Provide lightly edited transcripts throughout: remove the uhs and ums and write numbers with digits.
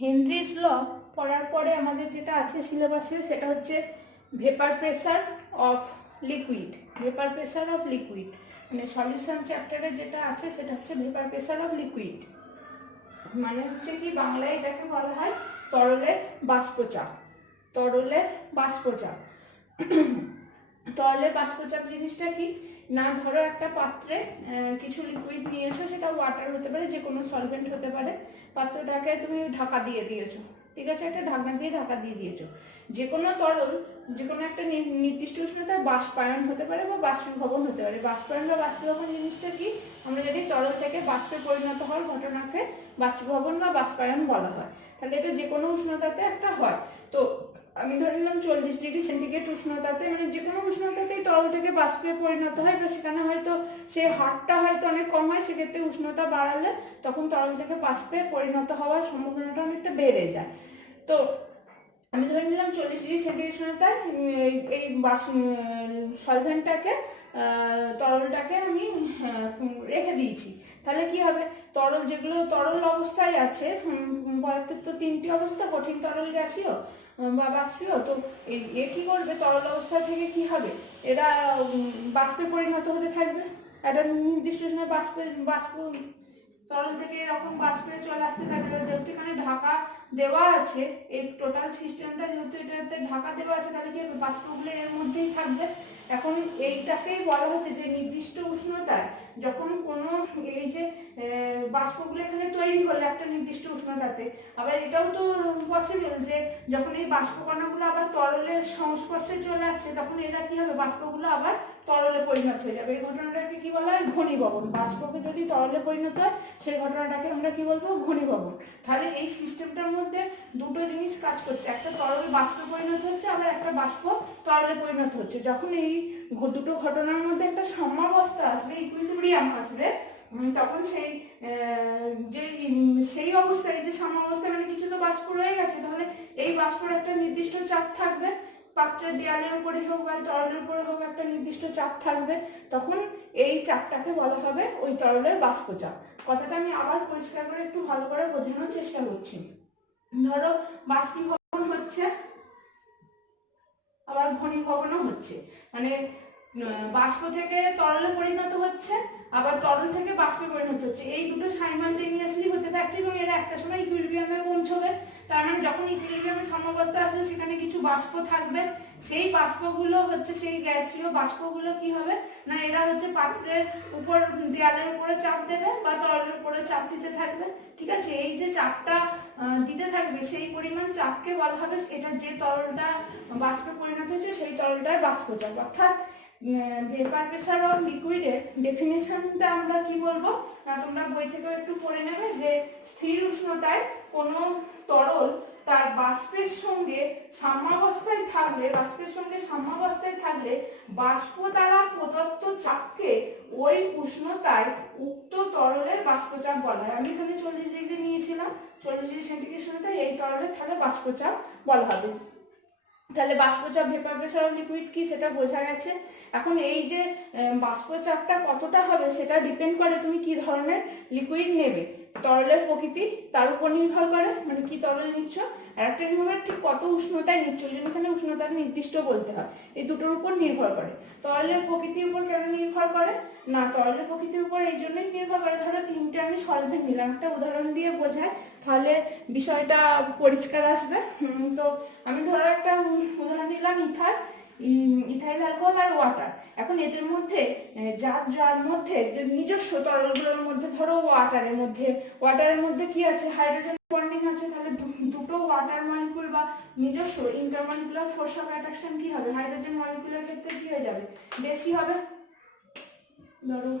Henry's ল পড়ার পরে আমাদের যেটা আছে সিলেবাসে সেটা হচ্ছে vapour pressure of liquid. Vapour pressure of liquid মানে সলিউশন চ্যাপ্টারে যেটা আছে সেটা হচ্ছে ভেপার প্রেসার অফ লিকুইড, মানে হচ্ছে কি বাংলায় এটাকে বলা হয় তরলের বাষ্পচাপ। তরলের বাষ্পচাপ তরলের বাষ্পচাপ জিনিসটা কি না, ধরো একটা পাত্রে কিছু লিকুইড নিয়েছো, সেটা ওয়াটার হতে পারে, যে কোনো সলভেন্ট হতে পারে, পাত্রটাকে তুমি ঢাকা দিয়ে দিয়েছো, ঠিক আছে, একটা ঢাকনা দিয়ে ঢাকা দিয়ে দিয়েছো। যে কোনো তরল যে কোনো একটা নির্দিষ্ট উষ্ণতায় বাষ্পায়ন হতে পারে বা বাষ্পীভবন হতে পারে। বাষ্পায়ন বা বাষ্পীভবন জিনিসটা কি, আমরা যদি তরল থেকে বাষ্পে পরিণত হওয়ার ঘটনাকে বাষ্পীভবন বা বাষ্পায়ন বলা হয়। তাহলে এটা যে কোনো উষ্ণতাতে একটা হয়। তো আমি ধরে নিলাম 40°C উষ্ণতাতে, মানে যে কোনো উষ্ণতাতেই তরল থেকে বাষ্পে পরিণত হয়, বা সেখানে হয়তো সেই হারটা হয়তো অনেক কম হয়, সেক্ষেত্রে উষ্ণতা বাড়ালে তখন তরল থেকে বাষ্পে পরিণত হওয়ার সম্ভাবনাটা অনেকটা বেড়ে যায়। তো আমি ধরে নিলাম 40°C উষ্ণতায় এই সলভেন্টটাকে তরলটাকে আমি রেখে দিয়েছি। তাহলে কি হবে, তরল যেগুলো তরল অবস্থায় আছে, পদার্থের তো তিনটি অবস্থা, কঠিন, তরল, গ্যাসীয় বা বাষ্পীয়। তো এ কি করবে, তরল অবস্থা থেকে কি হবে, এরা বাষ্পে পরিণত হতে থাকবে। একটা নির্দিষ্ট সময় বাষ্প তরল থেকে এরকম বাষ্পে চলে আসতে থাকবে। যেহেতু এখানে ঢাকা দেওয়া আছে, এই টোটাল সিস্টেমটা যেহেতু এটাতে ঢাকা দেওয়া আছে, তাহলে কি হবে, বাষ্পগুলো এর মধ্যেই থাকবে। এখন এইটাকেই বলা হচ্ছে যে নির্দিষ্ট উষ্ণতায় যখন কোনো এই যে বাষ্পগুলো এখানে তৈরি হলো একটা নির্দিষ্ট উষ্ণতাতে, আবার এটাও তো পসিবল যে যখন এই বাষ্পকণাগুলো আবার তরলের সংস্পর্শে চলে আসছে, তখন এরা কি হবে, বাষ্পগুলো আবার তরলে পরিণত হয়ে যাবে। এই ঘটনাটাকে কি বলা হয়, ঘনীভবন। বাষ্পকে যদি তরলে পরিণত হয়, সেই ঘটনাটাকে আমরা কি বলবো, ঘনীভবন। তাহলে এই সিস্টেমটার মধ্যে দুটো জিনিস কাজ করছে, একটা তরল বাষ্পে পরিণত হচ্ছে, আবার একটা বাষ্প তরলে পরিণত হচ্ছে। যখন এই দুটো ঘটনার মধ্যে একটা সাম্যাবস্থা আসবে, ইকুইলিব্রিয়াম আসবে, তখন সেই সেই অবস্থায়, যে সাম্যাবস্থায় মানে কিছু তো বাষ্প রয়ে গেছে, তাহলে এই বাষ্পের একটা নির্দিষ্ট চাপ থাকবে, পাত্রের দেয়ালের উপরে হোক বা তরলের উপরে হোক একটা নির্দিষ্ট চাপ থাকবে, তখন এই চাপটাকে বলা হবে ওই তরলের বাষ্পচাপ। কথাটা আমি আবার পরিষ্কার করে একটু ভালো করে বোঝানোর চেষ্টা করছি। ধরো বাষ্পীভবন হচ্ছে, আবার ঘনীভবনও হচ্ছে, মানে বাষ্প থেকে তরলে পরিণত হচ্ছে, আবার তরল থেকে বাষ্পে পরিণত হচ্ছে। এই দুটো সাইমালটেনিয়াসলি হতে থাকছে এবং এরা একটা সময় ইকুইলিব্রিয়ামে পৌঁছবে। তার মানে যখন ইকুইলিব্রিয়ামের সাম্যাবস্থা আসবে, সেখানে কিছু বাষ্প থাকবে, সেই বাষ্পগুলো হচ্ছে সেই গ্যাসীয় বাষ্পগুলো কি হবে না, এরা হচ্ছে পাত্রের উপর দেয়ালের উপরে চাপ দেবে বা তরলের উপরে চাপ দিতে থাকবে, ঠিক আছে। এই যে চাপটা দিতে থাকবে, সেই পরিমাণ চাপকে বলা হবে, এটা যে তরলটা বাষ্পে পরিণত হচ্ছে সেই তরলটার বাষ্পচাপ। অর্থাৎ ভেপার প্রেসার অফ লিকুইডের ডেফিনেশনটা আমরা কি বলবো, তোমরা বই থেকেও একটু পড়ে নেবে, যে স্থির উষ্ণতায় কোনো তরল তার বাষ্পের সঙ্গে সাম্যাবস্থায় থাকলে, বাষ্প দ্বারা প্রদত্ত চাপকে ওই উষ্ণতায় উক্ত তরলের বাষ্পচাপ বলা হয়। আমি এখানে 40° নিয়েছিলাম, 40°C উষ্ণতায় এই তরলের তাহলে বাষ্পচাপ বলা হবে। তাহলে বাষ্পচাপ, ভেপার প্রেসার অফ লিকুইড কি সেটা বোঝা গেছে। এখন এই যে বাষ্পচাপটা কতটা হবে সেটা ডিপেন্ড করে তুমি কি ধরনের লিকুইড নেবে, তরলের প্রকৃতি তার উপর নির্ভর করে, মানে কি তরল নিচ্ছ, আর একটা নির্ভর ঠিক কত উষ্ণতায় নিচ্ছ, ওই জন্য এখানে উষ্ণতার নির্দিষ্ট বলতে হয়, এই দুটোর উপর নির্ভর করে। তরলের প্রকৃতির উপর কেন নির্ভর করে না, তরলের প্রকৃতির উপর এই জন্যই নির্ভর করে, ধরো তিনটে আমি সলভেন্ট নিলাম, একটা উদাহরণ দিয়ে বোঝায় তাহলে বিষয়টা পরিষ্কার আসবে। তো আমি ধরো একটা উদাহরণ নিলাম, ইথাইল অ্যালকোহল আর ওয়াটার। এখন এদের মধ্যে যার মধ্যে যে নিজস্ব তরলগুলোর মধ্যে, ধরো ওয়াটারের মধ্যে কি আছে, হাইড্রোজেন বন্ডিং আছে, তাহলে দুটো ওয়াটার মলিকিউল বা নিজস্ব ইন্টারমলিকুলার ফোর্স অফ অ্যাট্রাকশন কি হবে, হাইড্রোজেন মলিকিউলের ক্ষেত্রে কি হয়ে যাবে, বেশি হবে। ধরো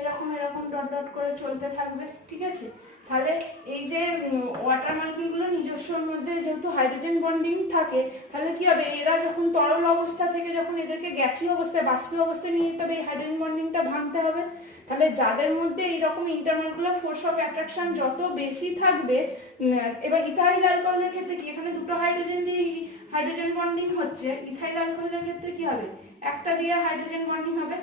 এরকম এরকম ডট ডট করে চলতে থাকবে, ঠিক আছে। তাহলে এই যে ওয়াটার মলিকিউলগুলো নিজস্বর মধ্যে যেহেতু হাইড্রোজেন বন্ডিং থাকে, তাহলে কি হবে, এরা যখন তরল অবস্থা থেকে যখন এদেরকে গ্যাসীয় অবস্থায় বাষ্পীয় অবস্থায় নিয়ে যেতে হবে, এই হাইড্রোজেন বন্ডিংটা ভাঙতে হবে। তাহলে যাদের মধ্যে এইরকম ইন্টারমলিকুলার ফোর্স অফ অ্যাট্রাকশন যত বেশি থাকবে, এবার ইথাইল অ্যালকোহলের ক্ষেত্রে কি, এখানে দুটো হাইড্রোজেন দিয়ে হাইড্রোজেন বন্ডিং হচ্ছে, ইথাইল অ্যালকোহলের ক্ষেত্রে কি হবে, একটা দিয়ে হাইড্রোজেন বন্ডিং হবে,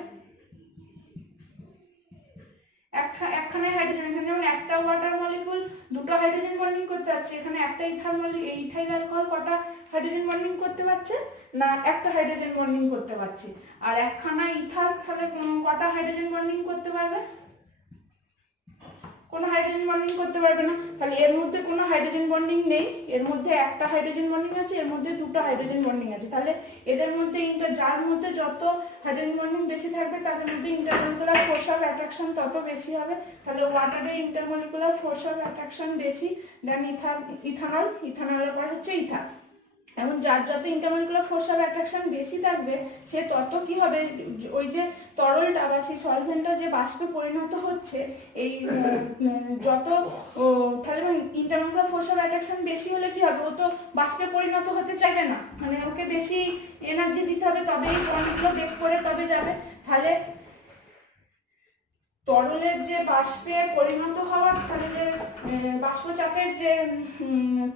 একখানে হাইড্রোজেন, এখানে যেমন একটা ওয়াটার মলিকুল দুটো হাইড্রোজেন বন্ডিং করতে পারছে, এখানে একটা ইথাইল অ্যালকোহল কটা হাইড্রোজেন বন্ডিং করতে পারছে না, একটা হাইড্রোজেন বন্ডিং করতে পারছে। আর একখানা ইথার তাহলে কটা হাইড্রোজেন বন্ডিং করতে পারবে, কোনো হাইড্রোজেন বন্ডিং করতে পারবে না। তাহলে এর মধ্যে কোনো হাইড্রোজেন বন্ডিং নেই, এর মধ্যে একটা হাইড্রোজেন বন্ডিং আছে, এর মধ্যে দুটো হাইড্রোজেন বন্ডিং আছে। তাহলে এদের মধ্যে যার মধ্যে যত হাইড্রোজেন বন্ডিং বেশি থাকবে তাদের মধ্যে ইন্টারমলিকুলার ফোর্স অফ অ্যাট্রাকশন তত বেশি হবে। তাহলে ওয়াটারের ইন্টারমলিকুলার ফোর্স অফ অ্যাট্রাকশন বেশি দেন ইথানলের পর হচ্ছে ইথার। এবং যার যত ইন্টারমলিকুলার ফোর্স অফ অ্যাট্রাকশন বেশি থাকবে সে তত কি হবে, ওই যে তরলটা বা সেই সলভেন্টটা যে বাষ্পে পরিণত হচ্ছে, এই যত তাহলে ইন্টারমলিকুলার ফোর্স অফ অ্যাট্রাকশন বেশি হলে কি হবে, ও তো বাষ্পে পরিণত হতে চাইবে না, মানে ওকে বেশি এনার্জি দিতে হবে তবেই কণিকগুলো বেগ করে তবে যাবে। তাহলে তরলের যে বাষ্পে পরিণত হওয়ার তাহলে যে বাষ্পচাপের যে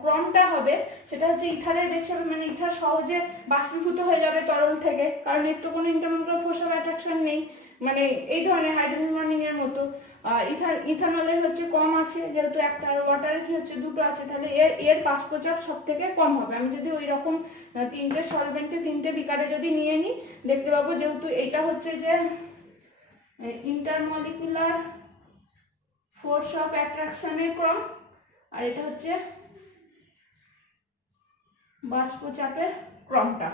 ক্রমটা হবে সেটা হচ্ছে ইথারের বেশি হবে, মানে ইথার সহজে বাষ্পীভূত হয়ে যাবে তরল থেকে, কারণ এর তো কোনো ইন্টারমলিকুলার ফোর্স অফ অ্যাট্রাকশন নেই, মানে এই ধরনের হাইড্রোজেন বন্ডিং এর মতো। আর ইথানলের হচ্ছে কম আছে যেহেতু একটা, আর ওয়াটারের কি হচ্ছে দুটো আছে, তাহলে এর বাষ্পচাপ সব থেকে কম হবে। আমি যদি ওই রকম তিনটে সলভেন্টে তিনটে বিকারে যদি নিয়ে নিই দেখতে পাবো, যেহেতু এটা হচ্ছে যে ইন্টারমলিকুলার ফোর্স অফ অ্যাট্রাকশনের ক্রম আর এটা হচ্ছে বাষ্পচাপের ক্রমটা,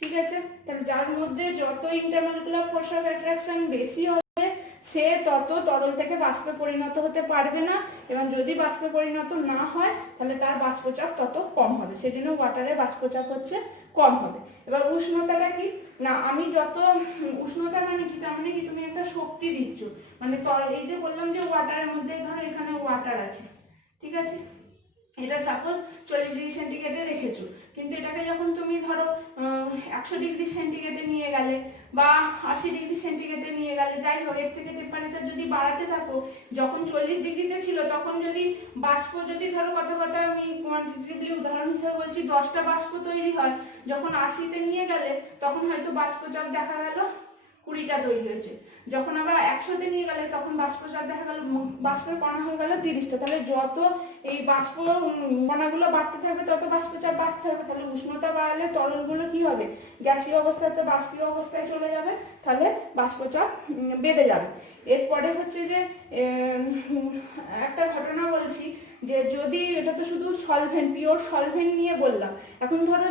ঠিক আছে। তাহলে যার মধ্যে যত ইন্টারমলিকুলার ফোর্স অফ অ্যাট্রাকশন বেশি হবে সে তত তরল থেকে বাষ্পে পরিণত হতে পারবে না, এবং যদি বাষ্পে পরিণত না হয় তাহলে তার বাষ্পচাপ তত কম হবে, সেজন্য ওয়াটারের বাষ্পচাপ হচ্ছে কম হবে। এবার উষ্ণতাটা কি না, আমি যত উষ্ণতা মানে কি, তার মানে কি তুমি একটা শক্তি দিচ্ছ, মানে এই যে বললাম যে ওয়াটারের মধ্যে ধরো এখানে ওয়াটার আছে, ঠিক আছে, এটা সাপোজ 40 ডিগ্রি সেন্টিগ্রেডে রেখেছো, কিন্তু এটাকে যখন তুমি ধরো 100 ডিগ্রি সেন্টিগ্রেডে নিয়ে গেলে বা 80 ডিগ্রি সেন্টিগ্রেডে নিয়ে গেলে, যাই হোক এর থেকে টেম্পারেচার যদি বাড়াতে থাকো, যখন 40 ডিগ্রিতে ছিল তখন যদি বাষ্প যদি ধরো কথা আমি কোয়ান্টিটিভলি উদাহরণ হিসেবে বলছি 10টা বাষ্প তৈরি হয়, যখন 80তে নিয়ে গেলে তখন হয়তো বাষ্পচাপ দেখা গেল 20টা তৈরি হয়েছে, যখন আবার 100তে নিয়ে গেলে তখন বাষ্পচাপ দেখা গেল বাষ্পের কণা হয়ে গেল 30টা। তাহলে যত এই বাষ্প কণাগুলো বাড়তে থাকবে তত বাষ্পচাপ বাড়তে থাকবে, তাহলে উষ্ণতা বাড়ালে তরলগুলো কি হবে, গ্যাসীয় অবস্থাতে বাষ্পীয় অবস্থায় চলে যাবে, তাহলে বাষ্পচাপ বেড়ে যাবে। এরপরে হচ্ছে যে একটা ঘটনা বলছি, যে যদি এটা তো শুধু সলভেন্ট, পিওর সলভেন্ট নিয়ে বললাম, এখন ধরো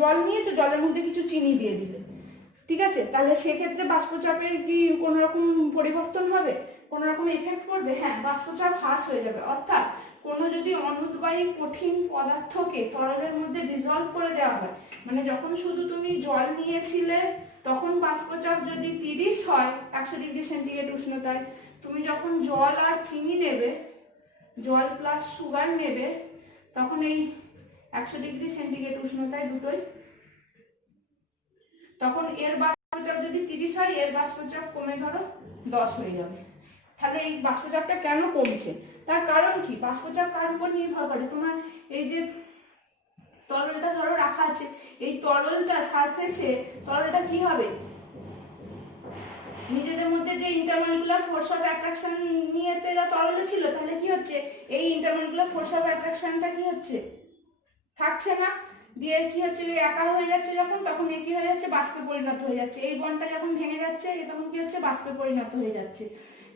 জল নিয়েছো, জলের মধ্যে কিছু চিনি দিয়ে দিলে, ঠিক আছে, তাহলে সেক্ষেত্রে বাষ্পচাপের কি কোনো রকম পরিবর্তন হবে, কোনো রকম এফেক্ট পড়বে, হ্যাঁ বাষ্পচাপ হ্রাস হয়ে যাবে। অর্থাৎ কোনো যদি অনুদ্বায়ী কঠিন পদার্থকে তরলের মধ্যে ডিজলভ করে দেওয়া হয়, মানে যখন শুধু তুমি জল নিয়েছিলে তখন বাষ্পচাপ যদি 30 হয় 100 ডিগ্রি সেন্টিগ্রেড উষ্ণতায়, তুমি যখন জল আর চিনি নেবে, জল প্লাস সুগার নেবে, তখন এই 100 ডিগ্রি সেন্টিগ্রেড উষ্ণতায় দুটোই, তখন এর বাষ্পচাপ যদি 30 হয় এর বাষ্পচাপ কমে ধরো 10 হয়ে যাবে। তাহলে এই বাষ্পচাপটা কেন কমছে, তার কারণ কি, বাষ্পচাপ কার উপর নির্ভর করে, তোমার এই যে তরলটা ধরো রাখা আছে, এই তরলটা সারফেসে তরলটা কি হবে, নিজেদের মধ্যে যে ইন্টারমলিকুলার ফোর্স অফ অ্যাট্রাকশন নিয়ে তো এরা তরলে ছিল, তাহলে কি হচ্ছে এই ইন্টারমলিকুলার ফোর্স অফ অ্যাট্রাকশনটা কি হচ্ছে, থাকছে না, দিয়ে কি হচ্ছে একা হয়ে যাচ্ছে যখন, তখন এ কি হয়ে যাচ্ছে বাষ্পে পরিণত হয়ে যাচ্ছে, এই বন্ডটা যখন ভেঙে যাচ্ছে এ তখন কি হচ্ছে বাষ্পে পরিণত হয়ে যাচ্ছে।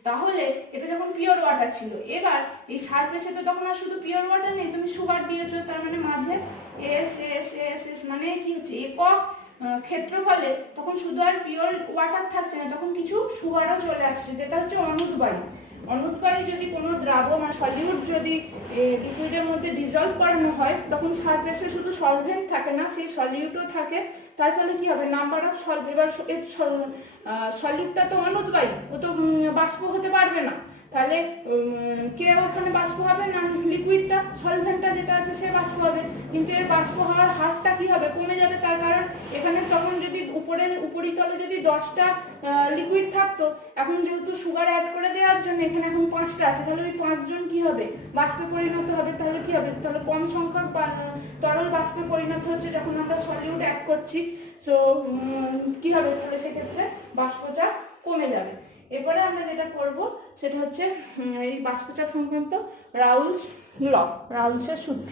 তাহলে এটা যখন পিওর ওয়াটার ছিল, এবার এই সারফেসে তো তখন আর শুধু পিওর ওয়াটার নেই, তুমি সুগার দিয়েছো, তার মানে মাঝে এস এস এস এস মানে কি হচ্ছে একক ক্ষেত্রফলে তখন শুধু আর পিওর ওয়াটার থাকছে না, তখন কিছু সুগারও চলে আসছে, যেটা হচ্ছে অনুদ্বায়ী। অনুদ্বায়ী যদি কোনো দ্রাবক মানে সলিউট যদি লিকুইডের মধ্যে ডিজলভ করানো হয়, তখন সারফেসে শুধু সলভেন্ট থাকে না, সেই সলিউটও থাকে, তার ফলে কি হবে নাম্বার অফ এবার সলিউটটা তো অনুদ্বায়ী, ও তো বাষ্প হতে পারবে না, তাহলে কে ওখানে বাষ্প হবে না, লিকুইডটা সলভেন্টটা যেটা আছে সে বাষ্প হবে, কিন্তু এর বাষ্প হওয়ার হারটা কি হবে, কমে যাবে, তার কারণ এখানে তখন যদি উপরের উপরিতল তলে যদি 10টা লিকুইড থাকতো, এখন যেহেতু সুগার অ্যাড করে দেওয়ার জন্য এখানে এখন 5টা আছে, তাহলে ওই 5 জন কি হবে, বাষ্পে পরিণত হবে। তাহলে কি হবে, তাহলে কম সংখ্যক তরল বাষ্পে পরিণত হচ্ছে যখন আমরা সলিউট অ্যাড করছি। তো কি হবে, তাহলে সেক্ষেত্রে বাষ্পচাপ কমে যাবে। এরপরে আমরা যেটা করব সেটা হচ্ছে এই বাষ্পচাপ সংক্রান্ত রাউলস ল, রাউলসের সূত্র।